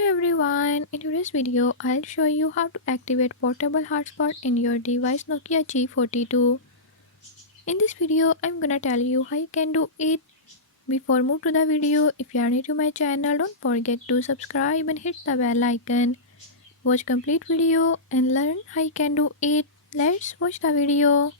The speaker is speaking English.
Hello everyone, in today's video I'll show you how to activate portable hotspot in your device Nokia G42. In this video I'm gonna tell you how you can do it. Before move to the video, if you are new to my channel, don't forget to subscribe and hit the bell icon. Watch complete video and learn how you can do it. Let's watch the video.